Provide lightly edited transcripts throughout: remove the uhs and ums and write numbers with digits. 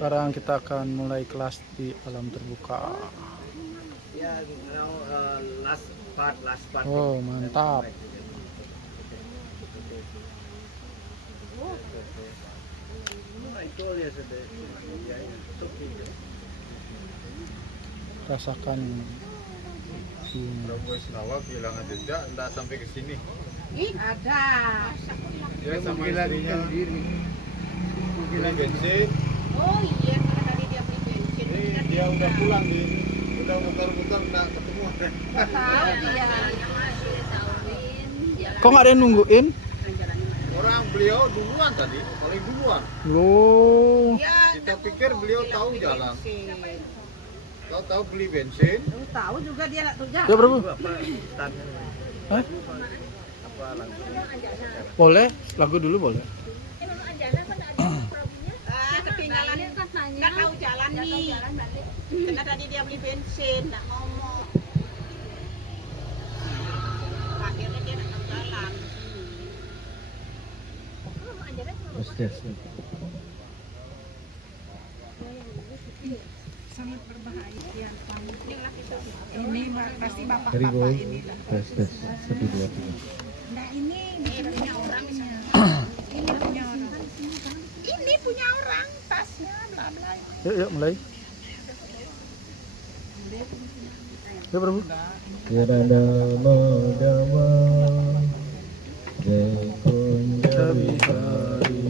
Sekarang kita akan mulai kelas di alam terbuka. Yeah, now last part. Oh, mantap. I told you yesterday. Yeah, it's okay. Rasakan Bos Nawab kehilangan jejak, enggak sampai ke sini. Ih, ada. Dia sama istrinya beli bensin. Oh iya, karena tadi dia beli bensin. Ini dia udah pulang di, udah muter-muter enggak ketemu. Tahu dia. Kok nggak ada yang nungguin? Orang beliau duluan tadi, paling duluan. Loh. Iya, Kita pikir beliau tahu beli jalan. bensin. Tahu beli bensin. Tahu juga dia nak jalan. Ya, Bro. Apa startnya? Hah? Apa langsung? Boleh? Lagu dulu boleh? Ketinggalan. Nggak tahu jalan nih. Karena tadi dia beli bensin, nggak ngomong. Akhirnya dia nggak tahu jalan. Sangat berbahaya. Ini pasti bapak-bapak ini lah. Tes 1 2 3. Nah ini punya orang. Ini punya orang. Ini punya orang. Tasnya bla bla. Yuk, mulai. Ya, Bro. Yarada madama Rekunja Bihari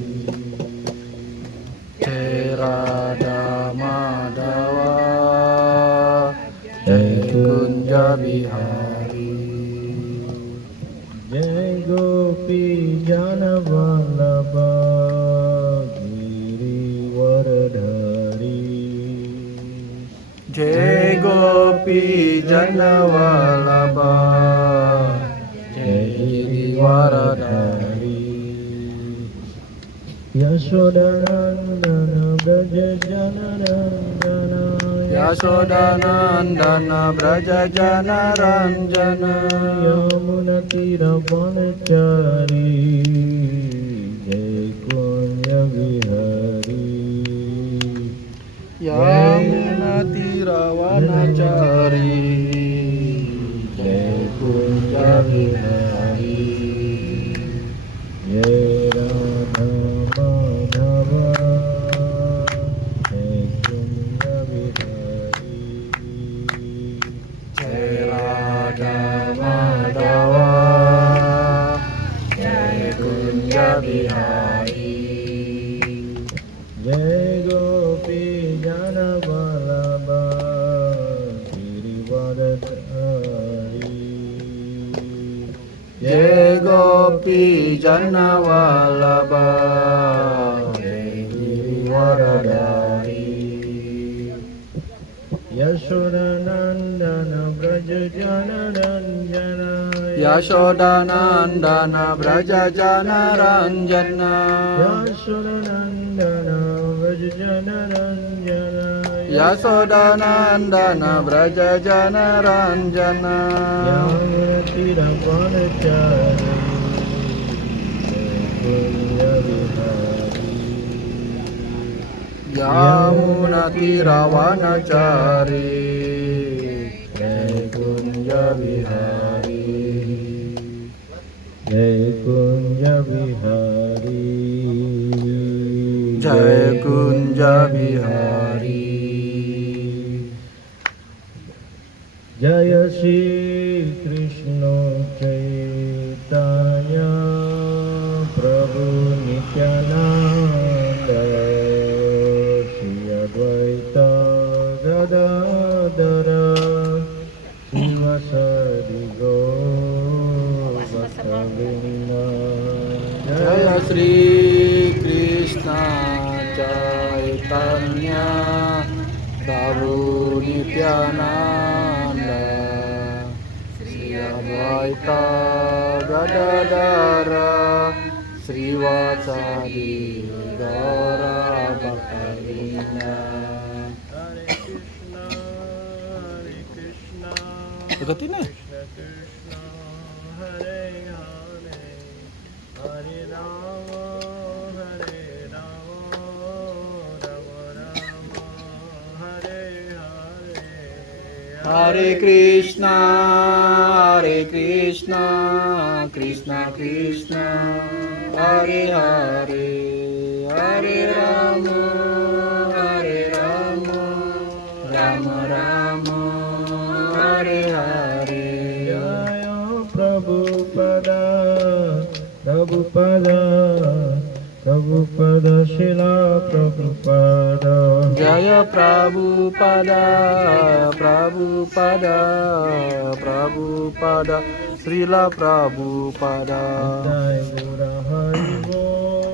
Cerada Madawa Kunja Bihari. Jai Gopi Jana Vallabha Giri Varadhari Jai Gopi Janawallabha Jai Girivaradhari. Yashodanandana Braja Janarandana Yashodanandana Braja Janaranjana Yamunatira Vanachari Jai Kunya Vihari Yamuna Tiravanachari Jai Kunja Bihari. Jai Radha Madhava Jai Kunya Vihari Jai Radha Madhava Jai Kunja Bihari. Jai Gopi Jana Vallabha Girivaradhari Jai Gopi Janawallabha Jai Girivaradhari. Yashodanandana Braja Janaranjana Yashodanandana Braja Janaranjana Yashodanandana Braja Janaranjana Yashodanandana Braja Janaranjana Yamunatira Vanachari Kunya Vihari Yamuna Tiravanachari Jai Kunja Bihari. Jai Kunya Vihari Jai Kunja Bihari. Jaya Shri Krishna Chaitanya Prabhu Nityananda Shri Advaita Gadadara Sivasadi Govardhana Jaya Sri Krishna Chaitanya Prabhu Nityananda Sri Advaita Gadadara Srivasadi Gaura Bhaktarina. Hare Krishna Ikutin nih. Krishna Krishna Hare Hare Hare Rama Rama Rama Hare Krishna, Krishna Krishna, Hare Hare, Hare Rama, Rama Rama, Hare Hare. Jaya Prabhupada, Prabhupada, Prabhupada, Srila Prabhupada. Jaya Prabhupada, Prabhupada, Prabhupada, Srila Prabhupada. Jai Gura Hari Bol,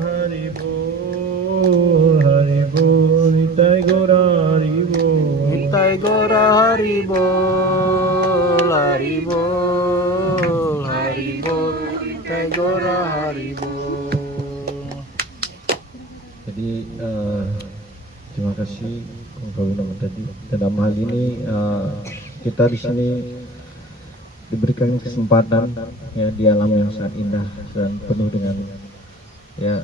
Hari Bol, Hari Bol, Nitai Gora Hari Bol. Nitai Gora Hari Bol, Hari Bol, Hari Bol, Nitai Gora Hari Bol. Jadi terima kasih Pak Gunam tadi. Dalam hal ini kita di sini diberikan kesempatan ya di alam yang sangat indah dan penuh dengan ya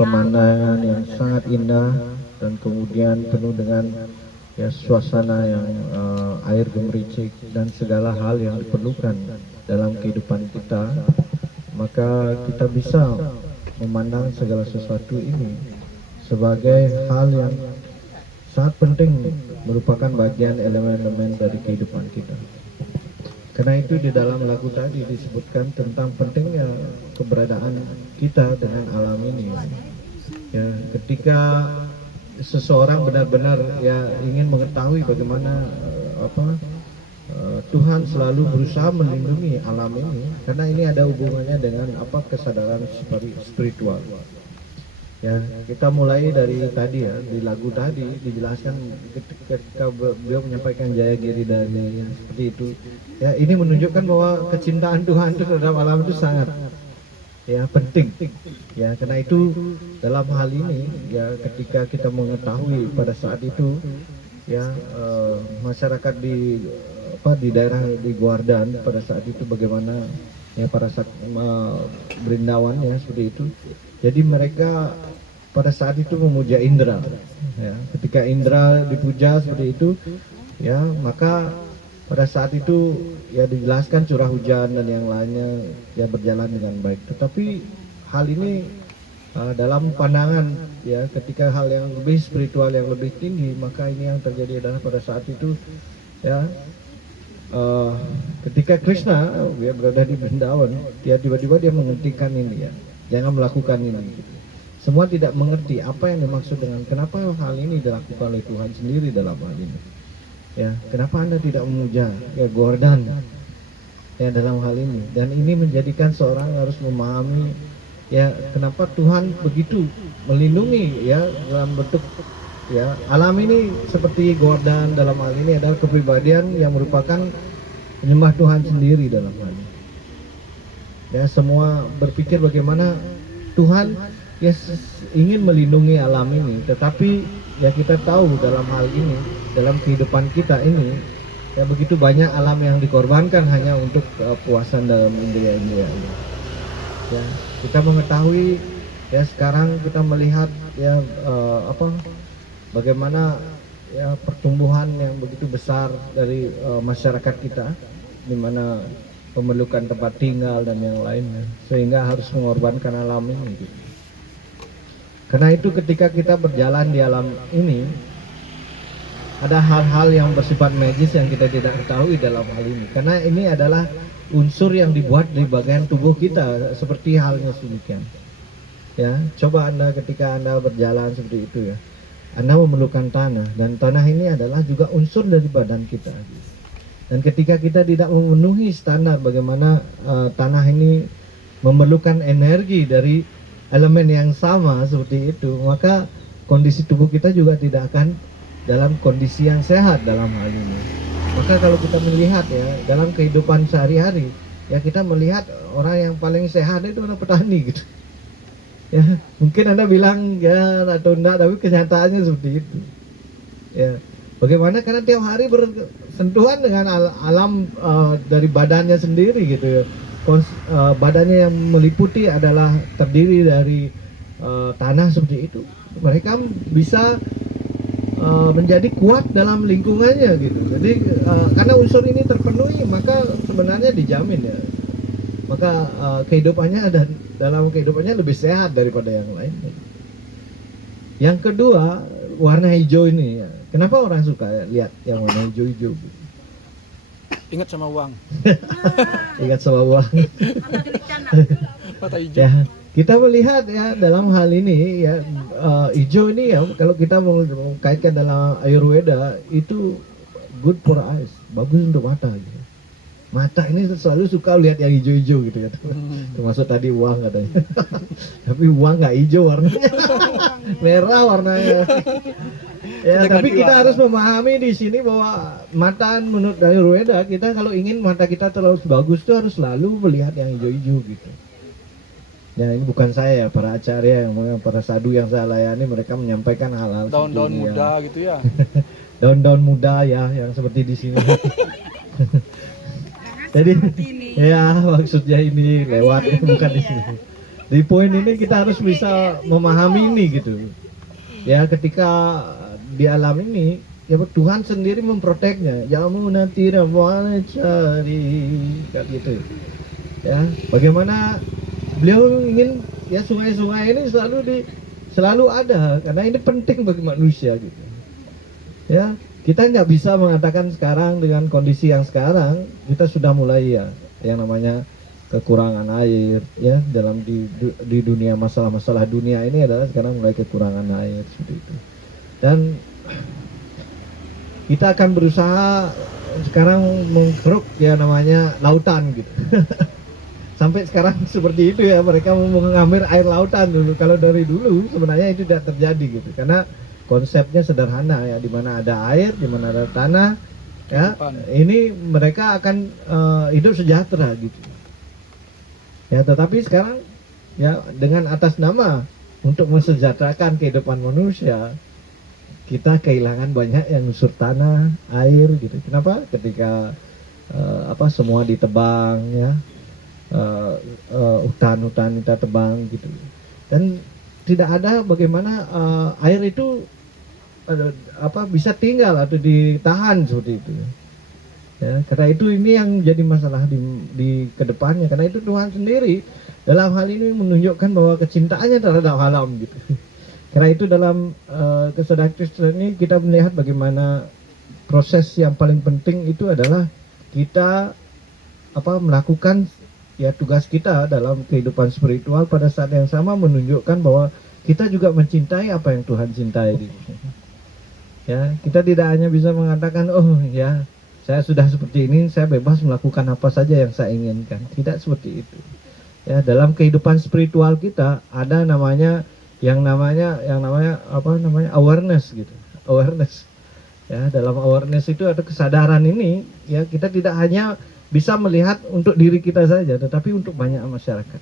pemandangan yang sangat indah dan kemudian penuh dengan ya suasana yang air gemericik dan segala hal yang diperlukan dalam kehidupan kita, maka kita bisa memandang segala sesuatu ini sebagai hal yang sangat penting, merupakan bagian elemen-elemen dari kehidupan kita. Karena itu di dalam lagu tadi disebutkan tentang pentingnya keberadaan kita dengan alam ini. Ya, ketika seseorang benar-benar ya ingin mengetahui bagaimana Tuhan selalu berusaha melindungi alam ini, karena ini ada hubungannya dengan kesadaran spiritual. Ya, kita mulai dari tadi ya, di lagu tadi dijelaskan ketika beliau menyampaikan Jaya Giridhara yang seperti itu. Ya, ini menunjukkan bahwa kecintaan Tuhan itu terhadap alam itu sangat ya penting. Ya, karena itu dalam hal ini ya ketika kita mengetahui pada saat itu ya masyarakat di daerah di Govardhan pada saat itu bagaimana ya para Brindawan ya seperti itu. Jadi mereka pada saat itu memuja Indra. Ya, ketika Indra dipuja seperti itu, ya maka pada saat itu ya dijelaskan curah hujan dan yang lainnya ya berjalan dengan baik. Tetapi hal ini dalam pandangan ya ketika hal yang lebih spiritual yang lebih tinggi, maka ini yang terjadi adalah pada saat itu ya ketika Krishna dia berada di Vrindavan, dia tiba-tiba dia menghentikan ini ya. Jangan melakukan ini. Semua tidak mengerti apa yang dimaksud dengan kenapa hal ini dilakukan oleh Tuhan sendiri dalam hal ini. Ya, kenapa Anda tidak memuja ya Govardhan ya dalam hal ini? Dan ini menjadikan seorang harus memahami ya kenapa Tuhan begitu melindungi ya dalam bentuk ya alam ini seperti Govardhan dalam hal ini adalah kepribadian yang merupakan penyembah Tuhan sendiri dalam hal ini. Ya, semua berpikir bagaimana Tuhan ya ingin melindungi alam ini, tetapi ya kita tahu dalam hal ini, dalam kehidupan kita ini ya begitu banyak alam yang dikorbankan hanya untuk kepuasan dalam indria-indria ini. Ya, kita mengetahui ya sekarang kita melihat ya bagaimana ya pertumbuhan yang begitu besar dari masyarakat kita, di mana memerlukan tempat tinggal dan yang lainnya, sehingga harus mengorbankan alam ini. Karena itu ketika kita berjalan di alam ini, ada hal-hal yang bersifat magis yang kita tidak ketahui dalam hal ini. Karena ini adalah unsur yang dibuat di bagian tubuh kita, seperti halnya sedemikian. Ya, coba Anda ketika Anda berjalan seperti itu ya, Anda memerlukan tanah, dan tanah ini adalah juga unsur dari badan kita. Dan ketika kita tidak memenuhi standar bagaimana tanah ini memerlukan energi dari elemen yang sama seperti itu, maka kondisi tubuh kita juga tidak akan dalam kondisi yang sehat dalam hal ini. Maka kalau kita melihat ya dalam kehidupan sehari-hari, ya kita melihat orang yang paling sehat itu adalah petani gitu. Ya, mungkin Anda bilang ya atau enggak, tapi kenyataannya seperti itu. Ya. Bagaimana? Karena tiap hari bersentuhan dengan alam dari badannya sendiri gitu ya. Badannya yang meliputi adalah terdiri dari tanah seperti itu. Mereka bisa menjadi kuat dalam lingkungannya gitu. Jadi karena unsur ini terpenuhi, maka sebenarnya dijamin ya. Maka kehidupannya dalam kehidupannya lebih sehat daripada yang lain. Yang kedua, warna hijau ini ya. Kenapa orang suka lihat yang warna hijau-hijau? Ingat sama uang. Ingat sama uang. Mata hijau. Ya, kita melihat ya dalam hal ini ya, hijau ini ya, kalau kita mengkaitkan dalam Ayurveda itu good for eyes, bagus untuk mata gitu. Mata ini selalu suka lihat yang hijau-hijau gitu ya. Termasuk tadi uang katanya. Tapi uang nggak hijau warnanya. Merah warnanya. Ya, tapi kita harus memahami di sini bahwa mata menurut Ayurveda, kita kalau ingin mata kita terlalu bagus itu harus selalu melihat yang hijau-hijau gitu. Ya, ini bukan saya ya, para acarya yang para sadhu yang saya layani, mereka menyampaikan hal-hal Daun-daun seperti ini, muda ya. gitu ya. Daun-daun muda ya, yang seperti di sini. Jadi ya maksudnya ini lewat ya, bukan di sini. Di poin ini kita harus bisa memahami ini gitu. Ya, ketika di alam ini ya Tuhan sendiri memproteknya. Yamuna tira wana cari kayak gitu. Ya, bagaimana beliau ingin ya sungai-sungai ini selalu ada karena ini penting bagi manusia gitu. Ya, kita nggak bisa mengatakan sekarang dengan kondisi yang sekarang kita sudah mulai ya yang namanya kekurangan air ya dalam di dunia, masalah-masalah dunia ini adalah sekarang mulai kekurangan air seperti itu. Dan kita akan berusaha sekarang mengkeruk ya namanya lautan gitu. Sampai sekarang seperti itu ya, mereka mau mengambil air lautan dulu. Kalau dari dulu sebenarnya itu tidak terjadi gitu, karena konsepnya sederhana ya, di mana ada air, di mana ada tanah ya, ini mereka akan hidup sejahtera gitu. Ya, tetapi sekarang ya dengan atas nama untuk mensejahterakan kehidupan manusia, kita kehilangan banyak yang unsur tanah, air gitu. Kenapa? Ketika semua ditebang ya, hutan-hutan kita tebang gitu, dan tidak ada bagaimana air itu bisa tinggal atau ditahan seperti itu ya. Karena itu ini yang jadi masalah di kedepannya, karena itu Tuhan sendiri dalam hal ini menunjukkan bahwa kecintaannya terhadap alam gitu. Karena itu dalam kesadaran Kristen ini kita melihat bagaimana proses yang paling penting itu adalah kita melakukan ya tugas kita dalam kehidupan spiritual, pada saat yang sama menunjukkan bahwa kita juga mencintai apa yang Tuhan cintai. Ya, kita tidak hanya bisa mengatakan oh ya saya sudah seperti ini, saya bebas melakukan apa saja yang saya inginkan. Tidak seperti itu. Ya, dalam kehidupan spiritual kita ada yang namanya awareness gitu. Awareness. Ya, dalam awareness itu ada kesadaran ini ya, kita tidak hanya bisa melihat untuk diri kita saja, tetapi untuk banyak masyarakat.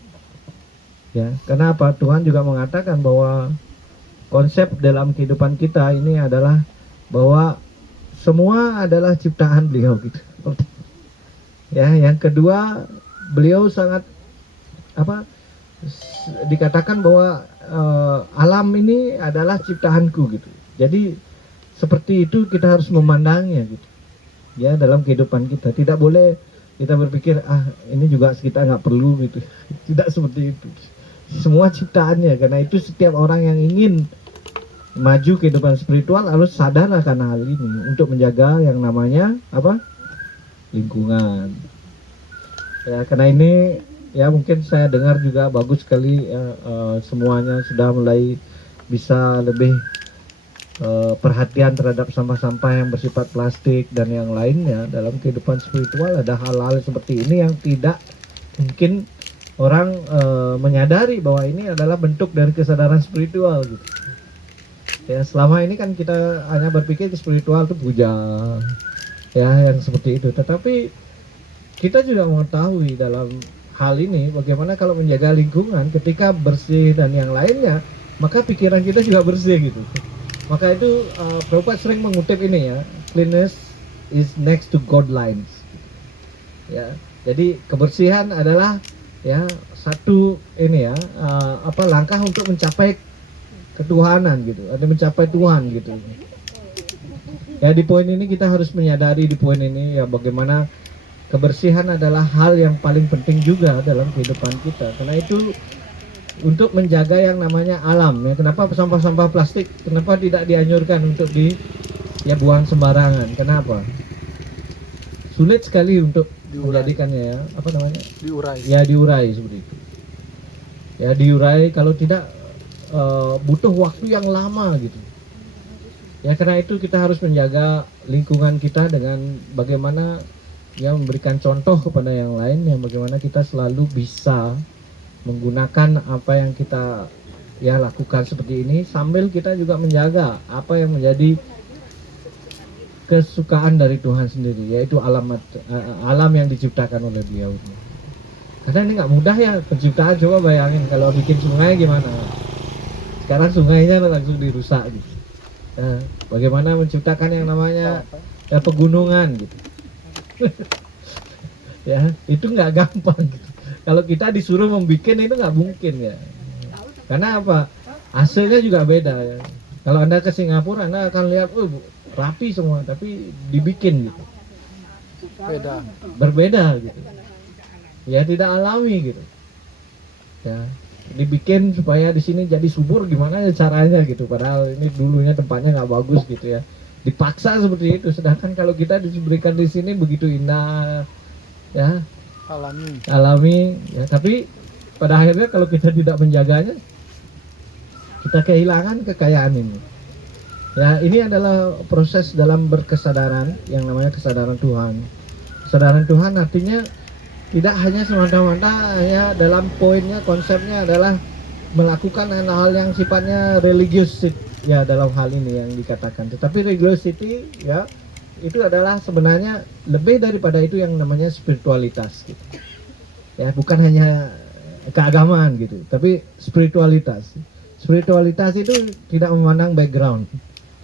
Ya, karena apa? Tuhan juga mengatakan bahwa konsep dalam kehidupan kita ini adalah bahwa semua adalah ciptaan beliau gitu. Ya, yang kedua, beliau sangat dikatakan bahwa alam ini adalah ciptaanku gitu. Jadi seperti itu kita harus memandangnya gitu. Ya, dalam kehidupan kita tidak boleh kita berpikir ini juga kita nggak perlu gitu. Tidak seperti itu. Semua ciptaannya, karena itu setiap orang yang ingin maju kehidupan spiritual harus sadar akan hal ini untuk menjaga yang namanya lingkungan. Ya, karena ini ya mungkin saya dengar juga bagus sekali semuanya sudah mulai bisa lebih perhatian terhadap sampah-sampah yang bersifat plastik dan yang lainnya. Dalam kehidupan spiritual ada hal-hal seperti ini yang tidak mungkin orang menyadari bahwa ini adalah bentuk dari kesadaran spiritual gitu. Ya, selama ini kan kita hanya berpikir spiritual itu puja ya, yang seperti itu. Tetapi kita juga mengetahui dalam hal ini bagaimana kalau menjaga lingkungan ketika bersih dan yang lainnya, maka pikiran kita juga bersih gitu. Maka itu Prabhupada sering mengutip ini ya, cleanliness is next to God lines. Ya, jadi kebersihan adalah ya satu ini ya langkah untuk mencapai ketuhanan gitu, atau mencapai Tuhan gitu. Ya di poin ini kita harus menyadari di poin ini ya bagaimana kebersihan adalah hal yang paling penting juga dalam kehidupan kita. Karena itu untuk menjaga yang namanya alam ya. Kenapa sampah-sampah plastik kenapa tidak dianjurkan untuk buang sembarangan? Kenapa? Sulit sekali untuk menjadikannya ya, apa namanya? Diurai. Ya diurai seperti itu. Ya diurai kalau tidak butuh waktu yang lama gitu. Ya karena itu kita harus menjaga lingkungan kita dengan bagaimana ya memberikan contoh kepada yang lain yang bagaimana kita selalu bisa menggunakan apa yang kita ya lakukan seperti ini sambil kita juga menjaga apa yang menjadi kesukaan dari Tuhan sendiri, yaitu alam yang diciptakan oleh Beliau. Karena ini nggak mudah ya penciptaan. Coba bayangin kalau bikin sungai gimana. Sekarang sungainya langsung dirusak gitu. Bagaimana menciptakan yang namanya pegunungan gitu. Ya itu nggak gampang gitu. Kalau kita disuruh membuat itu nggak mungkin ya. Karena apa? Hasilnya juga beda ya. Kalau Anda ke Singapura Anda akan lihat rapi semua tapi dibikin gitu. Berbeda gitu. Ya tidak alami gitu. Ya dibikin supaya di sini jadi subur gimana caranya gitu, padahal ini dulunya tempatnya nggak bagus gitu ya, dipaksa seperti itu. Sedangkan kalau kita diberikan di sini begitu indah ya, alami ya, tapi pada akhirnya kalau kita tidak menjaganya kita kehilangan kekayaan ini ya. Ini adalah proses dalam berkesadaran yang namanya kesadaran Tuhan. Kesadaran Tuhan artinya tidak hanya semata-mata ya dalam poinnya, konsepnya adalah melakukan hal-hal yang sifatnya religius ya dalam hal ini yang dikatakan. Tetapi religiosity ya itu adalah sebenarnya lebih daripada itu yang namanya spiritualitas gitu. Ya bukan hanya keagamaan gitu, tapi spiritualitas. Spiritualitas itu tidak memandang background,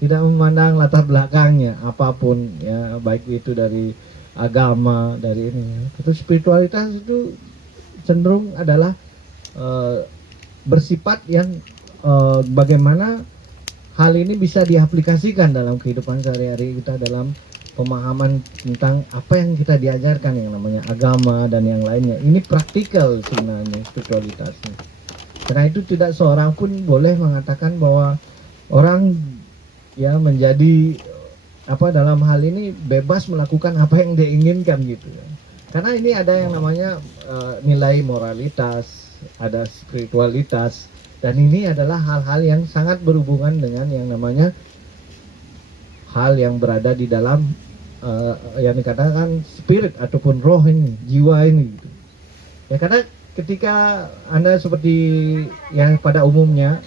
tidak memandang latar belakangnya apapun ya, baik itu dari agama, dari ini. Itu spiritualitas itu cenderung adalah bersifat yang bagaimana hal ini bisa diaplikasikan dalam kehidupan sehari-hari kita, dalam pemahaman tentang apa yang kita diajarkan yang namanya agama dan yang lainnya. Ini praktikal sebenarnya spiritualitasnya. Karena itu tidak seorang pun boleh mengatakan bahwa orang ya menjadi dalam hal ini bebas melakukan apa yang dia inginkan gitu ya. Karena ini ada yang namanya nilai moralitas, ada spiritualitas, dan ini adalah hal-hal yang sangat berhubungan dengan yang namanya hal yang berada di dalam yang dikatakan spirit ataupun roh ini, jiwa ini gitu. Ya karena ketika Anda seperti yang pada umumnya,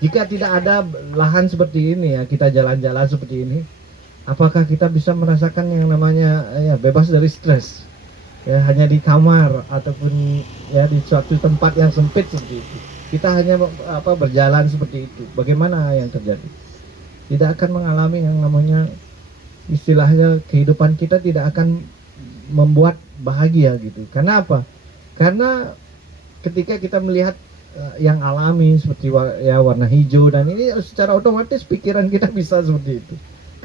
jika tidak ada lahan seperti ini ya, kita jalan-jalan seperti ini, apakah kita bisa merasakan yang namanya ya bebas dari stres ya, hanya di kamar ataupun ya di suatu tempat yang sempit seperti itu, kita hanya berjalan seperti itu, bagaimana yang terjadi? Tidak akan mengalami yang namanya istilahnya kehidupan kita tidak akan membuat bahagia gitu. Karena apa? Karena ketika kita melihat yang alami seperti ya warna hijau dan ini, secara otomatis pikiran kita bisa seperti itu.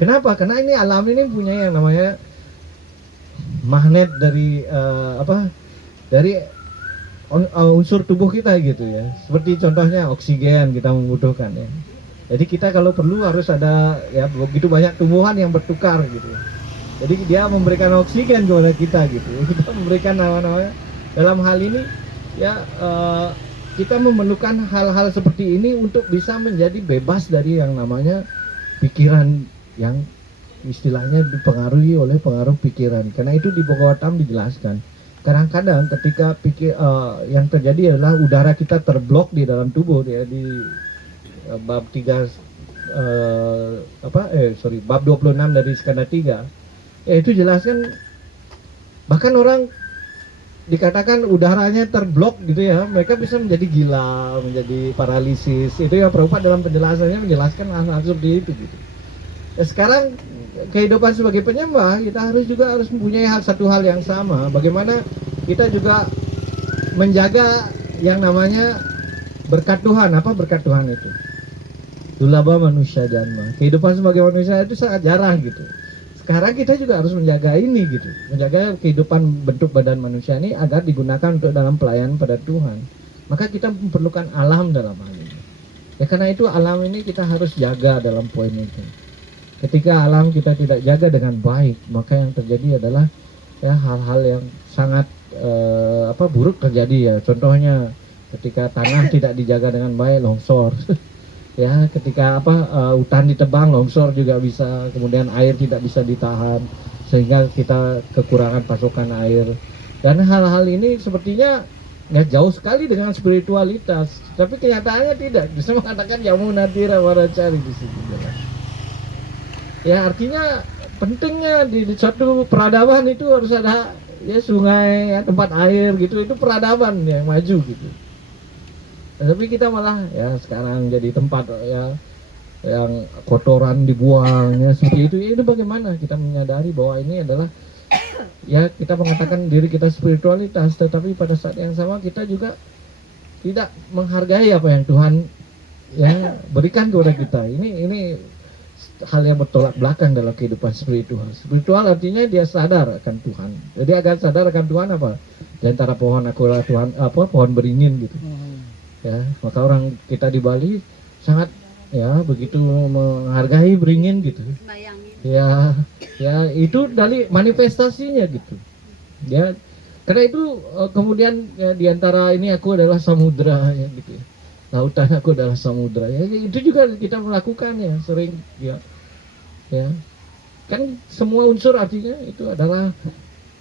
Kenapa? Karena ini alam ini punya yang namanya magnet dari dari unsur tubuh kita gitu ya. Seperti contohnya oksigen kita membutuhkan ya. Jadi kita kalau perlu harus ada ya begitu banyak tumbuhan yang bertukar gitu ya. Jadi dia memberikan oksigen kepada kita gitu. Kita memberikan namanya dalam hal ini ya kita memerlukan hal-hal seperti ini untuk bisa menjadi bebas dari yang namanya pikiran yang istilahnya dipengaruhi oleh pengaruh pikiran. Karena itu di Bhagavatam dijelaskan. Kadang-kadang ketika yang terjadi adalah udara kita terblok di dalam tubuh ya, di bab 3 bab 26 dari skanda 3. Itu jelaskan bahkan orang dikatakan udaranya terblok gitu ya, mereka bisa menjadi gila, menjadi paralisis. Itu ya Prabhupada dalam penjelasannya menjelaskan hal-hal seperti itu gitu. Ya, sekarang kehidupan sebagai penyembah kita harus mempunyai satu hal yang sama. Bagaimana kita juga menjaga yang namanya berkat Tuhan. Apa berkat Tuhan itu? Dulaba manusia janma. Kehidupan sebagai manusia itu sangat jarang gitu. Sekarang kita juga harus menjaga ini gitu, menjaga kehidupan bentuk badan manusia ini agar digunakan untuk dalam pelayanan pada Tuhan. Maka kita memerlukan alam dalam hal ini. Ya karena itu alam ini kita harus jaga dalam poin itu. Ketika alam kita tidak jaga dengan baik, maka yang terjadi adalah ya hal-hal yang sangat buruk terjadi ya. Contohnya ketika tanah tidak dijaga dengan baik, longsor. Ya, ketika hutan ditebang, longsor juga bisa, kemudian air tidak bisa ditahan sehingga kita kekurangan pasokan air. Dan hal-hal ini sepertinya ya jauh sekali dengan spiritualitas, tapi kenyataannya tidak. Bisa mengatakan yamunatira waracari di sini. Ya, artinya pentingnya di suatu peradaban itu harus ada ya sungai, ya, tempat air gitu, itu peradaban yang maju gitu. Tapi kita malah ya sekarang jadi tempat ya yang kotoran dibuang ya seperti itu. Itu bagaimana kita menyadari bahwa ini adalah ya kita mengatakan diri kita spiritualitas, tetapi pada saat yang sama kita juga tidak menghargai apa yang Tuhan ya berikan kepada kita. Ini hal yang bertolak belakang dalam kehidupan spiritual. Spiritual artinya dia sadar akan Tuhan. Jadi agar sadar akan Tuhan apa? Di antara pohon akulah Tuhan pohon beringin gitu. Ya, maka orang kita di Bali sangat ya begitu menghargai beringin gitu. Ya, ya itu dari manifestasinya gitu. Ya, karena itu kemudian ya, di antara ini aku adalah samudra ya gitu. Lautan aku adalah samudra. Ya, itu juga kita melakukan ya sering ya. Ya. Kan semua unsur artinya itu adalah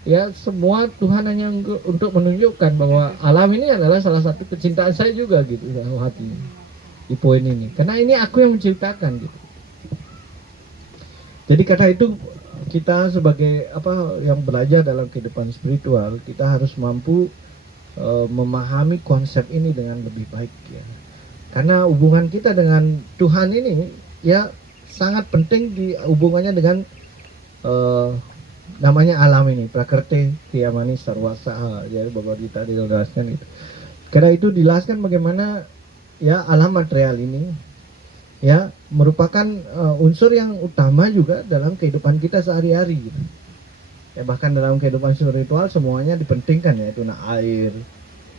ya semua Tuhan hanya untuk menunjukkan bahwa alam ini adalah salah satu kecintaan saya juga gitu dalam hati di poin ini, karena ini aku yang menciptakan gitu. Jadi karena itu kita sebagai yang belajar dalam kehidupan spiritual, kita harus mampu memahami konsep ini dengan lebih baik ya, karena hubungan kita dengan Tuhan ini ya sangat penting di hubungannya dengan namanya alam ini, prakrti tiyamani sarwasa, ya Bapak kita dijelaskan itu. Karena itu dijelaskan bagaimana ya alam material ini ya merupakan unsur yang utama juga dalam kehidupan kita sehari-hari gitu. Ya bahkan dalam kehidupan spiritual semuanya dipentingkan ya, itu air,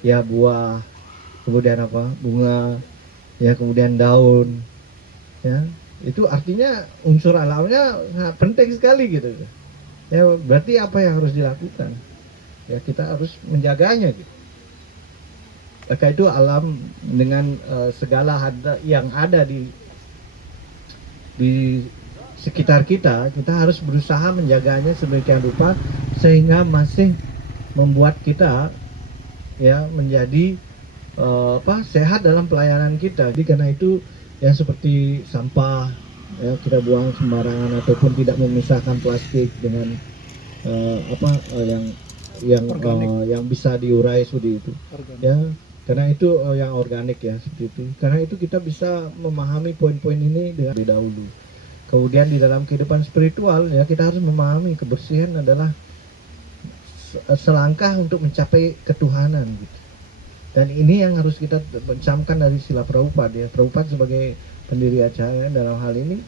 ya buah, kemudian bunga, ya kemudian daun, ya itu artinya unsur alamnya sangat penting sekali gitu. Ya berarti apa yang harus dilakukan? Ya kita harus menjaganya gitu. Maka itu alam dengan segala yang ada di sekitar kita, kita harus berusaha menjaganya sedemikian rupa sehingga masih membuat kita ya menjadi sehat dalam pelayanan kita. Jadi karena itu yang seperti sampah ya, kita buang sembarangan ataupun tidak memisahkan plastik dengan yang bisa diurai seperti itu. Organik. Ya, karena itu yang organik ya seperti itu. Karena itu kita bisa memahami poin-poin ini dari dahulu. Kemudian di dalam kehidupan spiritual ya kita harus memahami kebersihan adalah selangkah untuk mencapai ketuhanan gitu. Dan ini yang harus kita camkan dari sila Prabhupada ya. Prabhupada sebagai pendiri acara dalam hal ini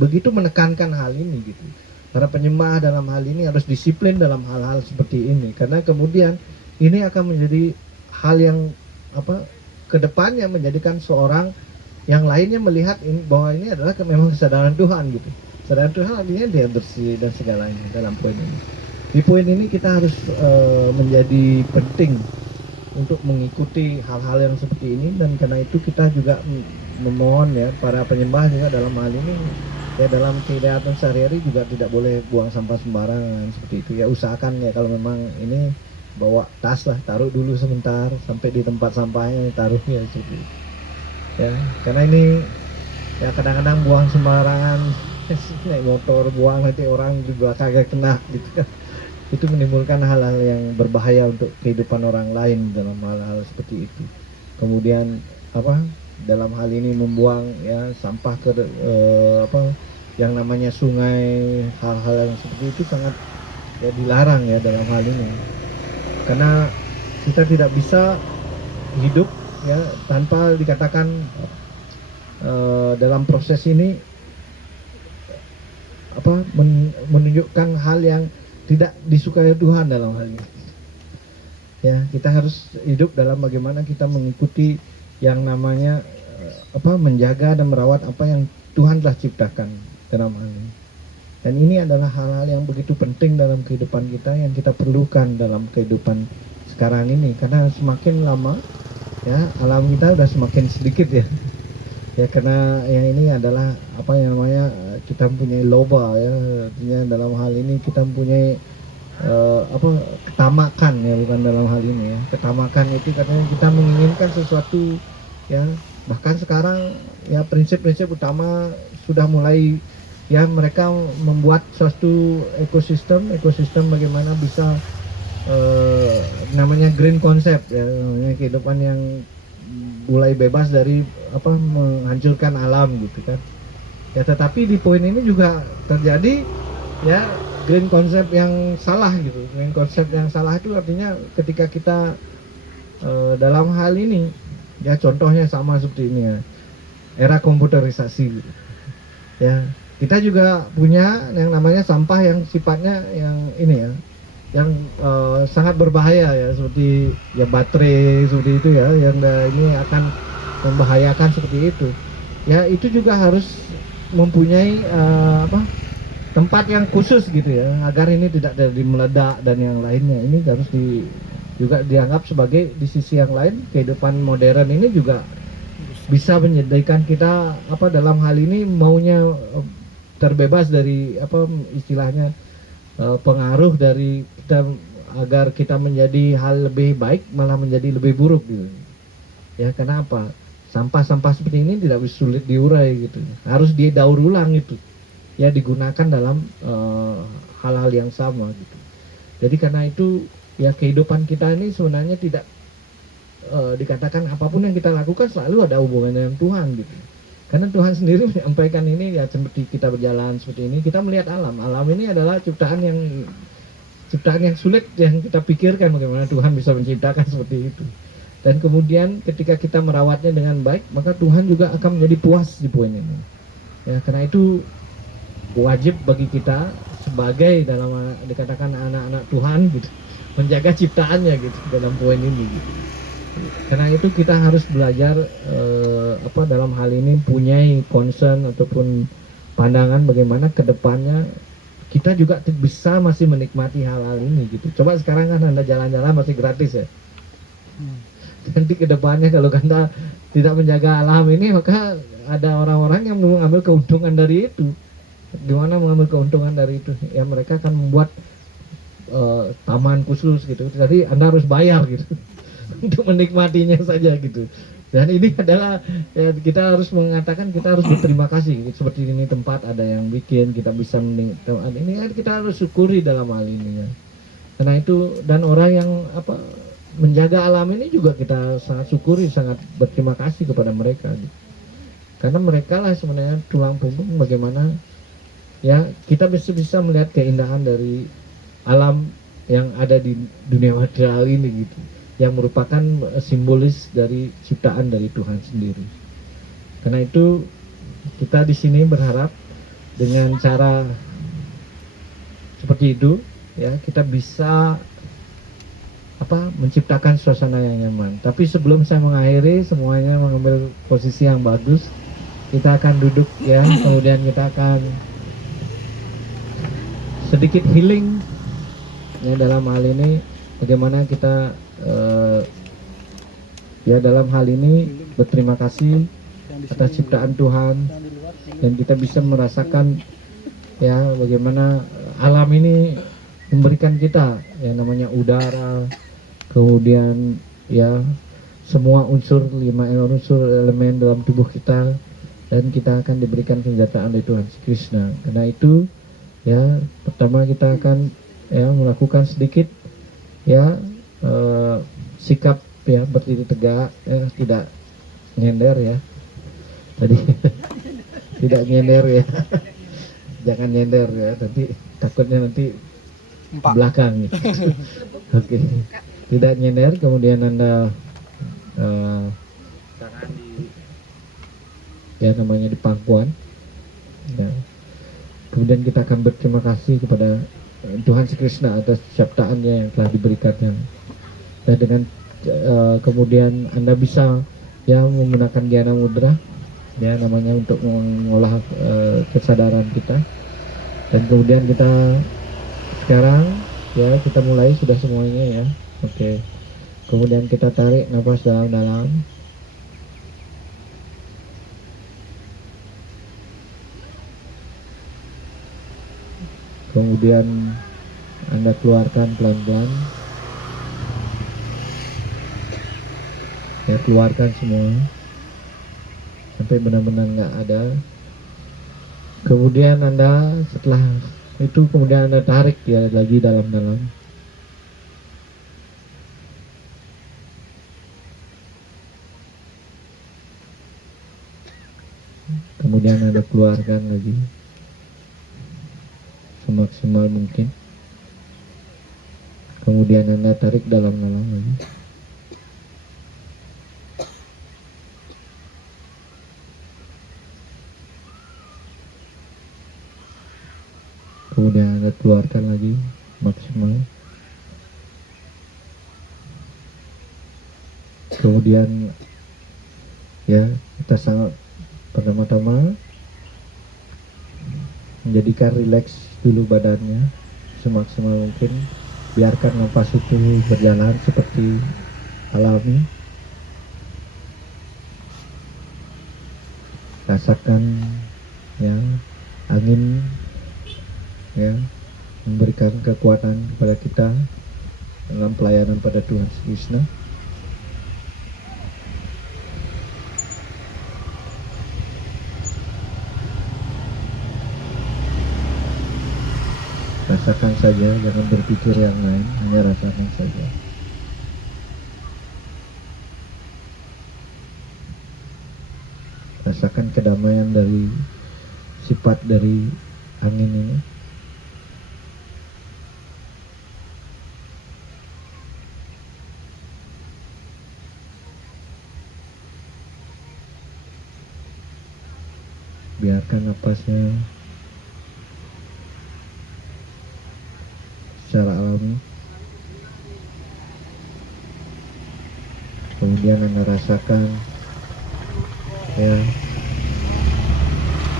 begitu menekankan hal ini gitu. Para penyembah dalam hal ini harus disiplin dalam hal-hal seperti ini, karena kemudian ini akan menjadi hal yang kedepannya menjadikan seorang yang lainnya melihat bahwa ini adalah memang kesadaran Tuhan gitu. Kesadaran Tuhan artinya dia bersih dan segalanya dalam poin ini. Di poin ini kita harus menjadi penting untuk mengikuti hal-hal yang seperti ini, dan karena itu kita juga memohon ya para penyembah juga dalam hal ini ya dalam kegiatan sehari-hari juga tidak boleh buang sampah sembarangan seperti itu ya. Usahakan ya kalau memang ini bawa tas lah, taruh dulu sebentar sampai di tempat sampahnya taruhnya seperti itu. Ya karena ini ya kadang-kadang buang sembarangan naik motor buang nanti orang juga kagak kena gitu kan. Itu menimbulkan hal-hal yang berbahaya untuk kehidupan orang lain dalam hal-hal seperti itu. Kemudian dalam hal ini membuang ya sampah ke yang namanya sungai, hal-hal yang seperti itu sangat ya dilarang ya dalam hal ini. Karena kita tidak bisa hidup ya tanpa dikatakan dalam proses ini menunjukkan hal yang tidak disukai Tuhan dalam hal ini. Ya, kita harus hidup dalam bagaimana kita mengikuti yang namanya menjaga dan merawat apa yang Tuhan telah ciptakan dalam hal ini. Dan ini adalah hal-hal yang begitu penting dalam kehidupan kita, yang kita perlukan dalam kehidupan sekarang ini, karena semakin lama ya alam kita udah semakin sedikit ya. Ya, karena yang ini adalah apa yang namanya kita mempunyai loba ya, artinya dalam hal ini kita mempunyai ketamakan ya, bukan dalam hal ini ya. Ketamakan itu katanya kita menginginkan sesuatu ya, bahkan sekarang ya prinsip-prinsip utama sudah mulai ya, mereka membuat suatu ekosistem bagaimana bisa namanya green concept ya, namanya kehidupan yang mulai bebas dari menghancurkan alam gitu kan ya. Tetapi di poin ini juga terjadi ya green concept yang salah gitu. Green concept yang salah itu artinya ketika kita dalam hal ini ya, contohnya sama seperti ini ya, era komputerisasi gitu. Ya, kita juga punya yang namanya sampah yang sifatnya yang ini ya, yang sangat berbahaya ya, seperti ya baterai seperti itu ya, yang ini akan membahayakan seperti itu ya. Itu juga harus mempunyai tempat yang khusus gitu ya, agar ini tidak jadi meledak dan yang lainnya. Ini harus juga dianggap sebagai, di sisi yang lain kehidupan modern ini juga bisa menyediakan kita dalam hal ini maunya terbebas dari istilahnya pengaruh dari kita, agar kita menjadi hal lebih baik malah menjadi lebih buruk gitu ya. Kenapa? Sampah-sampah seperti ini tidak sulit diurai gitu, harus didaur ulang itu ya, digunakan dalam hal-hal yang sama gitu. Jadi karena itu ya, kehidupan kita ini sebenarnya tidak dikatakan apapun yang kita lakukan selalu ada hubungannya dengan Tuhan gitu. Karena Tuhan sendiri menyampaikan ini ya, seperti kita berjalan seperti ini, kita melihat alam ini adalah ciptaan yang sulit yang kita pikirkan bagaimana Tuhan bisa menciptakan seperti itu. Dan kemudian ketika kita merawatnya dengan baik, maka Tuhan juga akan menjadi puas di poin ini ya. Karena itu wajib bagi kita sebagai dalam dikatakan anak-anak Tuhan gitu, menjaga ciptaannya gitu dalam poin ini gitu. Karena itu kita harus belajar dalam hal ini punyai concern ataupun pandangan bagaimana kedepannya kita juga bisa masih menikmati hal-hal ini gitu. Coba sekarang kan Anda jalan-jalan masih gratis ya. Nanti kedepannya kalau Anda tidak menjaga alam ini, maka ada orang-orang yang mengambil keuntungan dari itu. Gimana mengambil keuntungan dari itu? Ya mereka akan membuat taman khusus gitu. Jadi Anda harus bayar gitu untuk menikmatinya saja gitu. Dan ini adalah ya, kita harus mengatakan kita harus berterima kasih gitu. Seperti ini tempat ada yang bikin kita bisa menikmati ini kan, kita harus syukuri dalam hal ini ya. Karena itu, dan orang yang menjaga alam ini juga kita sangat syukuri, sangat berterima kasih kepada mereka gitu. Karena mereka lah sebenarnya tulang punggung bagaimana ya kita bisa melihat keindahan dari alam yang ada di dunia material ini gitu, yang merupakan simbolis dari ciptaan dari Tuhan sendiri. Karena itu kita di sini berharap dengan cara seperti itu ya, kita bisa menciptakan suasana yang nyaman. Tapi sebelum saya mengakhiri, semuanya mengambil posisi yang bagus, kita akan duduk ya, kemudian kita akan sedikit healing ya dalam hal ini, bagaimana kita ya dalam hal ini berterima kasih atas ciptaan Tuhan, dan kita bisa merasakan ya bagaimana alam ini memberikan kita yang namanya udara, kemudian ya semua unsur 5 unsur elemen dalam tubuh kita, dan kita akan diberikan senjataan dari Tuhan Krishna. Karena itu ya pertama kita akan ya melakukan sedikit ya sikap ya berdiri tegak ya, tidak nyender ya tadi tidak nyender ya jangan nyender ya, nanti takutnya nanti belakang gitu. Oke. Tidak nyender, kemudian Anda tangan ya namanya di pangkuan. Ya. Kemudian kita akan berterima kasih kepada Tuhan Yesus Kristus atas ciptaannya yang telah diberikannya. Dan dengan kemudian Anda bisa ya menggunakan Gyana Mudra ya namanya untuk mengolah kesadaran kita. Dan kemudian kita sekarang ya kita mulai sudah semuanya ya. Oke. Kemudian kita tarik nafas dalam-dalam. Kemudian Anda keluarkan pelan-pelan. Ya, keluarkan semua sampai benar-benar nggak ada. Kemudian Anda setelah itu kemudian Anda tarik ya lagi dalam-dalam. Kemudian Anda keluarkan lagi semaksimal mungkin. Kemudian Anda tarik dalam-dalam lagi. Kemudian Anda keluarkan lagi maksimal. Kemudian ya kita sangat pertama-tama menjadikan rileks dulu badannya semaksimal mungkin. Biarkan nafas itu berjalan seperti alami. Rasakan ya angin ya memberikan kekuatan kepada kita dalam pelayanan pada Tuhan Krishna. Rasakan saja, jangan berpikir yang lain, hanya rasakan saja. Rasakan kedamaian dari sifat dari angin ini. Biarkan napasnya secara alami. Kemudian Anda rasakan ya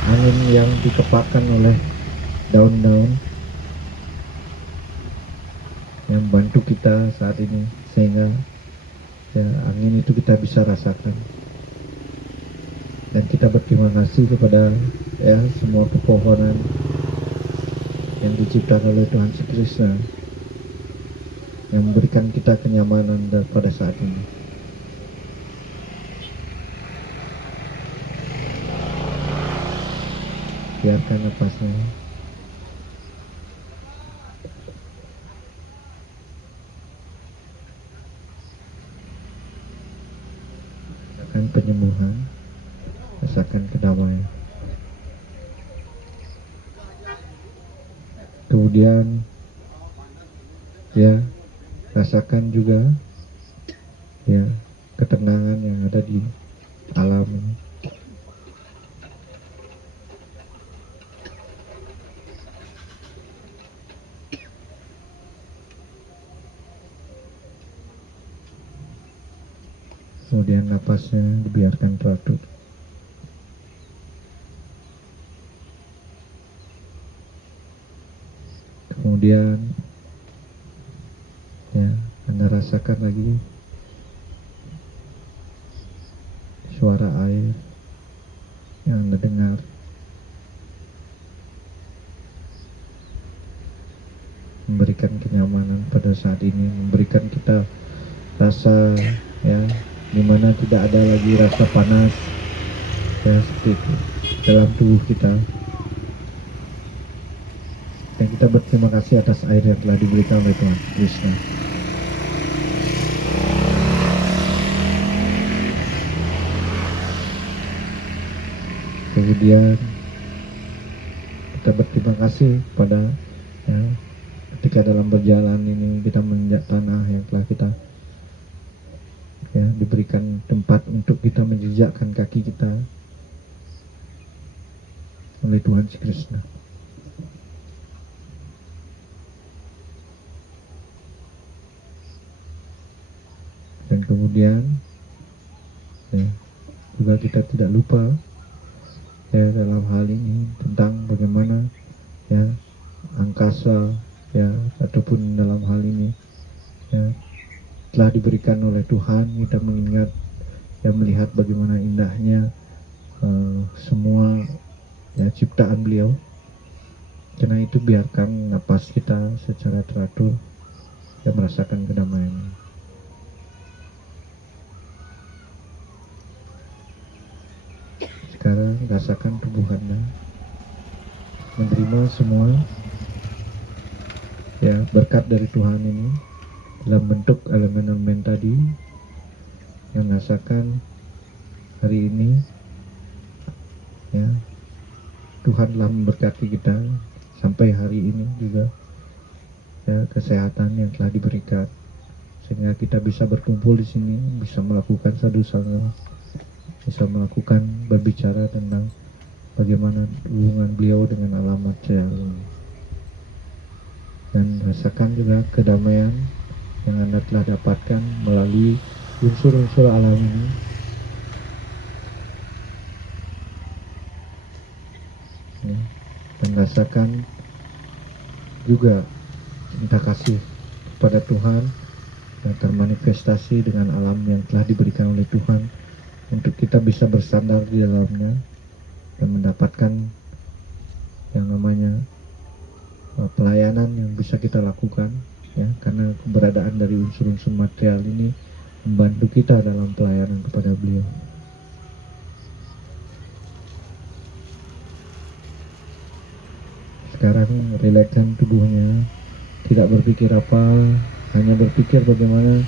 angin yang dikepakkan oleh daun-daun yang membantu kita saat ini, sehingga ya angin itu kita bisa rasakan. Dan kita berterima kasih kepada ya semua pepohonan yang diciptakan oleh Tuhan Yesus Kristus yang memberikan kita kenyamanan pada saat ini. Biarkan napasnya rasakan penyembuhan, rasakan kedamaian. Kemudian ya rasakan juga ya ketenangan yang ada di alam ini. Kemudian napasnya dibiarkan teratur. Kemudian ya Anda rasakan lagi suara air yang Anda dengar. Memberikan kenyamanan pada saat ini, memberikan kita rasa ya dimana tidak ada lagi rasa panas ya seperti itu dalam tubuh kita. Dan kita berterima kasih atas air yang telah diberikan oleh Tuhan Krishna. Kemudian kita berterima kasih pada ya, ketika dalam berjalan ini kita menginjak tanah yang telah kita ya diberikan tempat untuk kita menjejakkan kaki kita oleh Tuhan Si Krishna. Dan kemudian ya, juga kita tidak lupa ya dalam hal ini tentang bagaimana ya angkasa ya ataupun dalam hal ini ya telah diberikan oleh Tuhan, kita mengingat ya melihat bagaimana indahnya semua ya ciptaan beliau. Karena itu biarkan napas kita secara teratur ya merasakan kedamaian. Sekarang rasakan tubuh Anda menerima semua ya berkat dari Tuhan ini dalam bentuk elemen-elemen tadi, yang rasakan hari ini ya Tuhan telah memberkati kita sampai hari ini juga ya kesehatan yang telah diberikan sehingga kita bisa berkumpul di sini, bisa melakukan sadhu sangha, bisa melakukan berbicara tentang bagaimana hubungan beliau dengan alam material ini. Dan rasakan juga kedamaian yang Anda telah dapatkan melalui unsur-unsur alam ini. Ya, dan rasakan juga cinta kasih kepada Tuhan yang termanifestasi dengan alam yang telah diberikan oleh Tuhan untuk kita bisa bersandar di dalamnya dan mendapatkan yang namanya pelayanan yang bisa kita lakukan ya, karena keberadaan dari unsur-unsur material ini membantu kita dalam pelayanan kepada beliau. Sekarang rilekskan tubuhnya, tidak berpikir apa, hanya berpikir bagaimana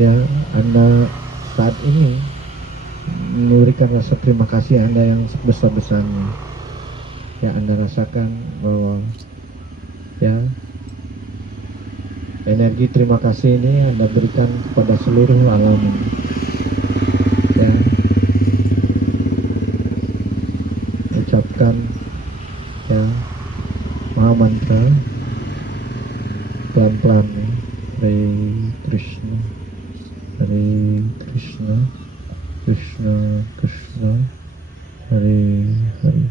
ya Anda saat ini memberikan rasa terima kasih Anda yang sebesar-besarnya. Ya Anda rasakan bahwa ya energi terima kasih ini Anda berikan kepada seluruh alam ini. Ya, ucapkan ya Maha Mantra pelan-pelan ya. Hare Krishna, Hare Krishna, Krishna Krishna, Hare Hare,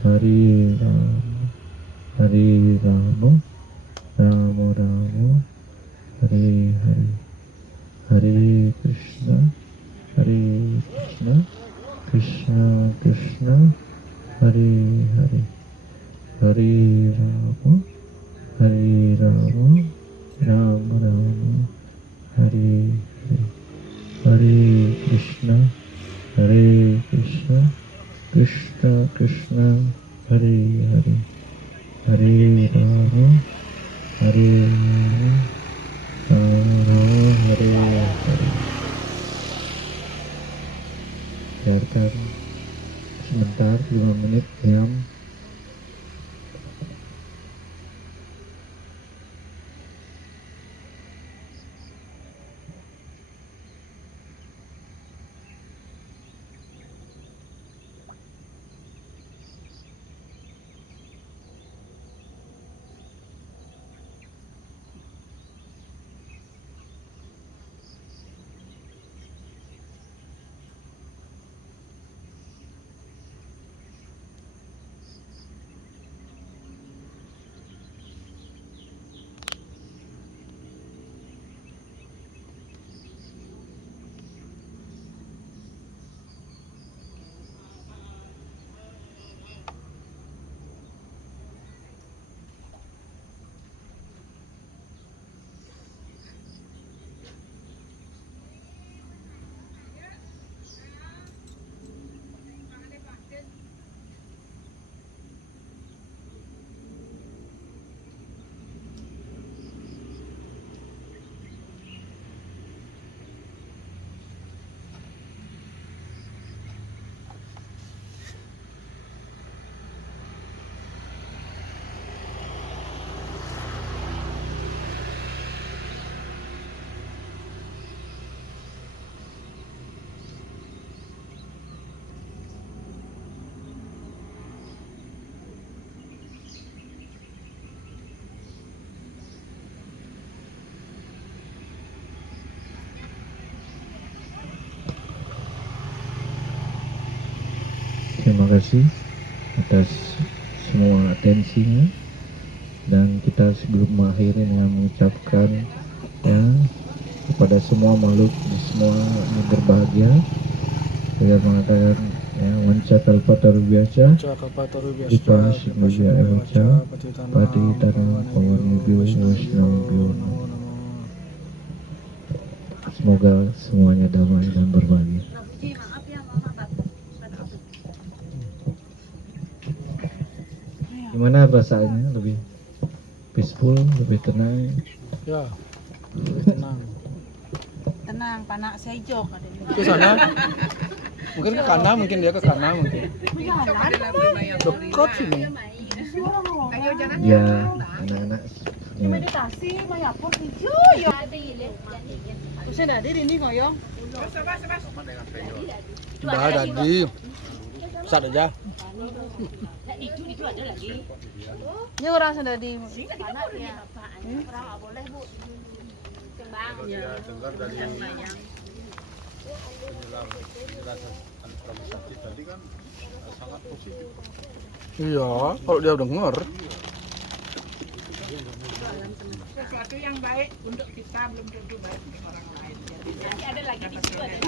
Hare Rama, Hare Rama, Rama Rama, Hare Hare, Hare Krishna, Hare Krishna, Krishna Krishna, Hare Hare, Hare Rama, Hare Rama, Rama Rama, Hare Hare, Hare Krishna, Hare Krishna, Krishna Krishna, Hare Hare, Hare Rama, Hare Rama, Rama Rama, Hare Hare. Biarkan sebentar 5 menit diam. terima kasih atas semua atensinya, dan kita sebelum mengakhiri dengan mengucapkan ya kepada semua makhluk di semua negeri bahagia, dengan mengatakan ya wancakal patar biasa Cakapataru Ipa biasa Simulya Ewaca Pati Tanam Pawan Mubio Wisnu Biono. Semoga semuanya damai dan berbahagia. Gimana perasaannya? Lebih peaceful, lebih tenang? ya lebih tenang. Tenang, panak saya jok ada di Ke sana mungkin ke kanan, mungkin dia ke kanan, mungkin dekat sini. Ya, anak-anak ya. meditasi mayapur hijau ya. Usah ada ini ngoyong. Udah tadi sat aja. Ini orang sudah di Ya, dengar dari penjelasan Prabu Sakti tadi kan sangat positif. Iya, kalau dia denger. sesuatu yang baik untuk kita belum tentu baik untuk orang lain. Jadi ada lagi di situ ada